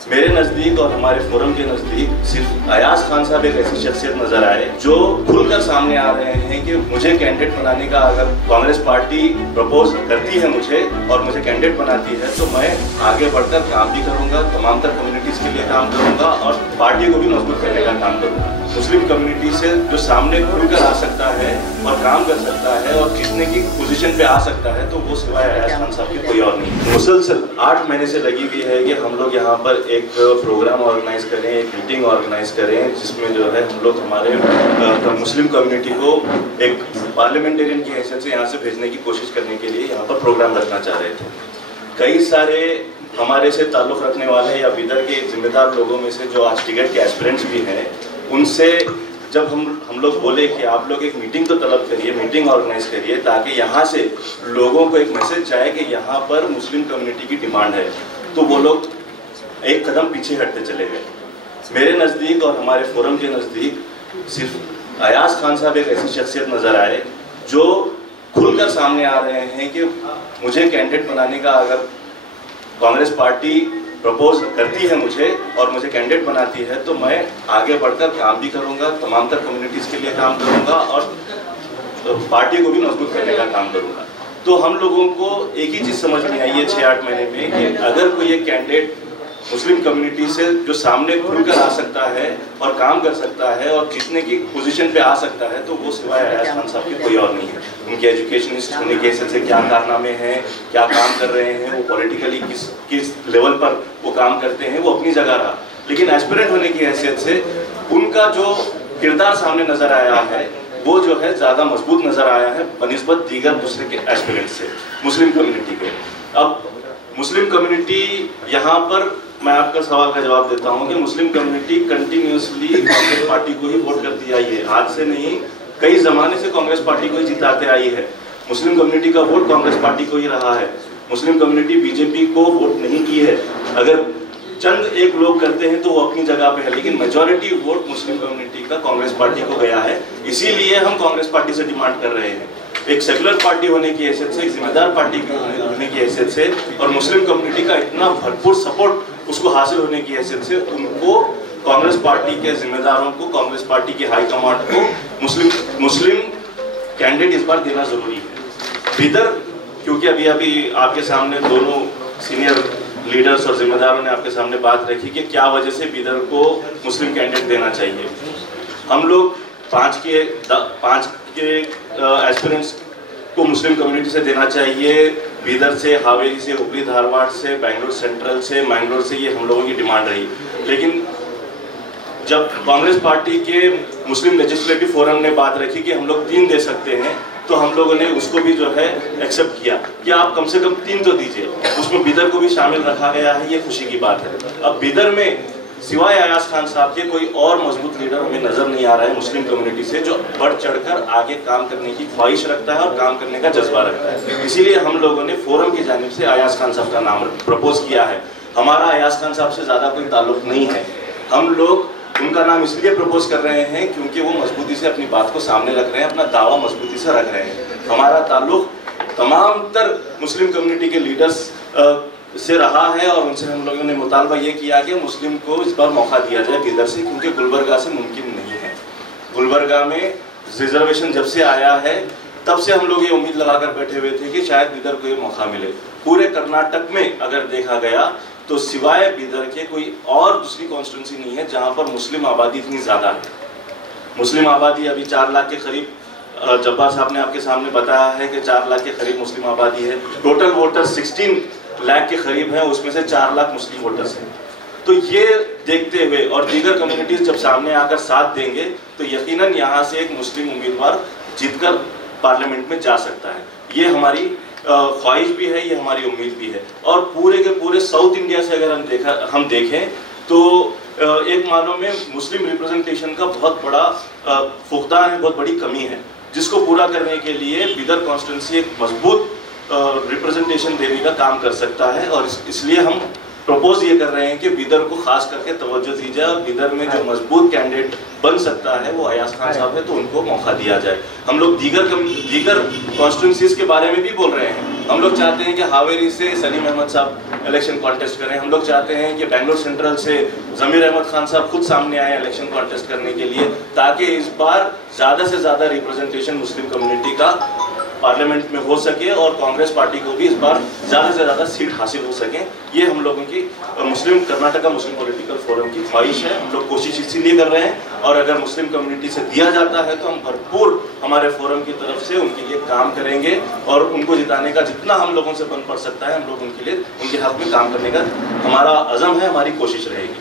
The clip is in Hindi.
मेरे नज़दीक और हमारे फोरम के नज़दीक सिर्फ अयाज खान साहब एक ऐसी शख्सियत नजर आए जो खुलकर सामने आ रहे हैं कि मुझे कैंडिडेट बनाने का अगर कांग्रेस पार्टी प्रपोज करती है मुझे और मुझे कैंडिडेट बनाती है तो मैं आगे बढ़कर काम भी करूंगा, तमाम तर कम्युनिटीज के लिए काम करूंगा और पार्टी को भी मजबूत करने का काम करूंगा। मुस्लिम कम्युनिटी से जो सामने खुलकर आ सकता है और काम कर सकता है और जीतने की पोजीशन पे आ सकता है तो वो सिवाय अयाज खान साहब की कोई और नहीं। मुसलसल 8 महीने से लगी हुई है कि हम लोग यहाँ पर एक प्रोग्राम ऑर्गेनाइज करें, एक मीटिंग ऑर्गेनाइज करें जिसमें जो है हम लोग हमारे मुस्लिम कम्युनिटी को एक पार्लियामेंटेरियन की हैसियत से यहाँ से भेजने की कोशिश करने के लिए यहाँ पर प्रोग्राम रखना चाह रहे थे। कई सारे हमारे से ताल्लुक़ रखने वाले या बिदर के जिम्मेदार लोगों में से जो आज टिकट के एस्पिरेंट्स भी हैं, उनसे जब हम लोग बोले कि आप लोग एक मीटिंग तो तलब करिए, मीटिंग ऑर्गेनाइज करिए ताकि यहाँ से लोगों को एक मैसेज जाए कि यहाँ पर मुस्लिम कम्युनिटी की डिमांड है, तो वो लोग एक कदम पीछे हटते चले गए। मेरे नज़दीक और हमारे फोरम के नज़दीक सिर्फ अयाज खान साहब एक ऐसी शख्सियत नज़र आए जो खुलकर सामने आ रहे हैं कि मुझे कैंडिडेट बनाने का अगर कांग्रेस पार्टी प्रपोज करती है मुझे और मुझे कैंडिडेट बनाती है तो मैं आगे बढ़कर काम भी करूंगा, तमाम तर कम्युनिटीज के लिए काम करूंगा और पार्टी को भी मजबूत करने का काम करूंगा। तो हम लोगों को एक ही चीज़ समझ में आई है 6-8 महीने में कि अगर कोई एक कैंडिडेट मुस्लिम कम्युनिटी से जो सामने खुलकर आ सकता है और काम कर सकता है और जीतने की पोजीशन पे आ सकता है तो वो सिवाय अयाज खान साहब की कोई और नहीं है। उनके एजुकेशनिस्ट होने के हैसियत से क्या कारनामे हैं, क्या काम कर रहे हैं, वो पॉलिटिकली किस लेवल पर वो काम करते हैं, वो अपनी जगह रहा, लेकिन एस्पिरेंट होने की हैसियत से उनका जो किरदार सामने नजर आया है वो जो है ज़्यादा मजबूत नजर आया है बनिस्बत दीगर दूसरे के एस्पिरेंट से मुस्लिम कम्युनिटी के। अब मुस्लिम कम्युनिटी यहाँ पर मैं आपका सवाल का जवाब देता हूँ कि Muslim community continuously Congress party को ही वोट करती आई है, आज से नहीं कई ज़माने से कांग्रेस पार्टी को ही जिताते आई है। मुस्लिम कम्युनिटी का वोट कांग्रेस पार्टी को ही रहा है। मुस्लिम कम्युनिटी बीजेपी को वोट नहीं की है, अगर चंद एक लोग करते हैं तो वो अपनी जगह पे है, लेकिन मेजॉरिटी वोट मुस्लिम कम्युनिटी का कांग्रेस पार्टी को गया है। इसीलिए हम कांग्रेस पार्टी से डिमांड कर रहे हैं एक सेकुलर पार्टी होने की हैसियत से, एक जिम्मेदार पार्टी होने की हैसियत से और मुस्लिम कम्युनिटी का इतना भरपूर सपोर्ट उसको हासिल होने की हैसियत से उनको कांग्रेस पार्टी के जिम्मेदारों को, कांग्रेस पार्टी के हाईकमांड को मुस्लिम कैंडिडेट इस बार देना जरूरी है। बिदर क्योंकि अभी आपके सामने दोनों सीनियर लीडर्स और जिम्मेदारों ने आपके सामने बात रखी कि क्या वजह से बिदर को मुस्लिम कैंडिडेट देना चाहिए। हम लोग 5 के एस्पिरेंट्स को मुस्लिम कम्युनिटी से देना चाहिए। बिदर से, हावेरी से, हुबली धारवाड़ से, बेंगलुरु सेंट्रल से, मैंगलोर से, ये हम लोगों की डिमांड रही। लेकिन जब कांग्रेस पार्टी के मुस्लिम लेजिस्लेटिव फोरम ने बात रखी कि हम लोग 3 दे सकते हैं तो हम लोगों ने उसको भी जो है एक्सेप्ट किया कि आप कम से कम 3 तो दीजिए। उसमें बिदर को भी शामिल रखा गया है, ये खुशी की बात है। अब बिदर में सिवाय अयाज खान साहब के कोई और मजबूत लीडर हमें नजर नहीं आ रहा है मुस्लिम कम्युनिटी से जो बढ़ चढ़कर आगे काम करने की ख्वाहिश रखता है और काम करने का जज्बा रखता है। इसीलिए हम लोगों ने फोरम की जानिब से अयाज खान साहब का नाम प्रपोज किया है। हमारा अयाज खान साहब से ज़्यादा कोई ताल्लुक नहीं है, हम लोग उनका नाम इसलिए प्रपोज कर रहे हैं क्योंकि वो मजबूती से अपनी बात को सामने रख रहे हैं, अपना दावा मजबूती से रख रहे हैं। हमारा ताल्लुक तमाम तर मुस्लिम कम्युनिटी के लीडर्स से रहा है और उनसे हम लोगों ने मुतालबा ये किया कि मुस्लिम को इस बार मौका दिया जाए बिदर से, क्योंकि गुलबर्गा से मुमकिन नहीं है। गुलबर्गा में रिजर्वेशन जब से आया है तब से हम लोग ये उम्मीद लगाकर बैठे हुए थे कि शायद बिदर को ये मौका मिले। पूरे कर्नाटक में अगर देखा गया तो सिवाय बिदर के कोई और दूसरी कॉन्स्टिट्यूंसी नहीं है जहाँ पर मुस्लिम आबादी इतनी ज़्यादा है। मुस्लिम आबादी अभी 4 लाख के करीब, जब्बार साहब ने आपके सामने बताया है कि 4 लाख के करीब मुस्लिम आबादी है। टोटल वोटर 16 लाख के करीब है, उसमें से 4 लाख मुस्लिम वोटर्स हैं। तो ये देखते हुए और दीगर कम्युनिटीज जब सामने आकर साथ देंगे तो यकीनन यहाँ से एक मुस्लिम उम्मीदवार जीतकर पार्लियामेंट में जा सकता है। ये हमारी ख्वाहिश भी है, ये हमारी उम्मीद भी है। और पूरे के पूरे साउथ इंडिया से अगर हम देखें तो एक मानो में मुस्लिम रिप्रेजेंटेशन का बहुत बड़ा फुकदान है, बहुत बड़ी कमी है, जिसको पूरा करने के लिए बिदर कॉन्स्टिट्यूंसी एक मजबूत रिप्रेजेंटेशन देने का काम कर सकता है। और इसलिए हम प्रपोज ये कर रहे हैं कि बीदर को खास करके तवज्जो दी जाए और बीदर में जो मजबूत कैंडिडेट बन सकता है वो अयाज खान साहब है, तो उनको मौका दिया जाए। हम लोग दीगर कॉन्स्टिट्यूंसीज के बारे में भी बोल रहे हैं। हम लोग चाहते हैं कि हावेरी से सलीम अहमद साहब इलेक्शन कॉन्टेस्ट करें। हम लोग चाहते हैं कि बेंगलोर सेंट्रल से जमीर अहमद खान साहब खुद सामने आए इलेक्शन कॉन्टेस्ट करने के लिए, ताकि इस बार ज़्यादा से ज़्यादा रिप्रेजेंटेशन मुस्लिम कम्युनिटी का पार्लियामेंट में हो सके और कांग्रेस पार्टी को भी इस बार ज़्यादा से ज़्यादा सीट हासिल हो सके। ये हम लोगों की कर्नाटका मुस्लिम पॉलिटिकल फोरम की ख्वाहिश है। हम लोग कोशिश इसीलिए कर रहे हैं और अगर मुस्लिम कम्युनिटी से दिया जाता है तो हम भरपूर हमारे फोरम की तरफ से उनके लिए काम करेंगे और उनको जिताने का जितना हम लोगों से बन पड़ सकता है हम लोग उनके लिए उनके हक में काम करने का हमारा अज़म है, हमारी कोशिश रहेगी।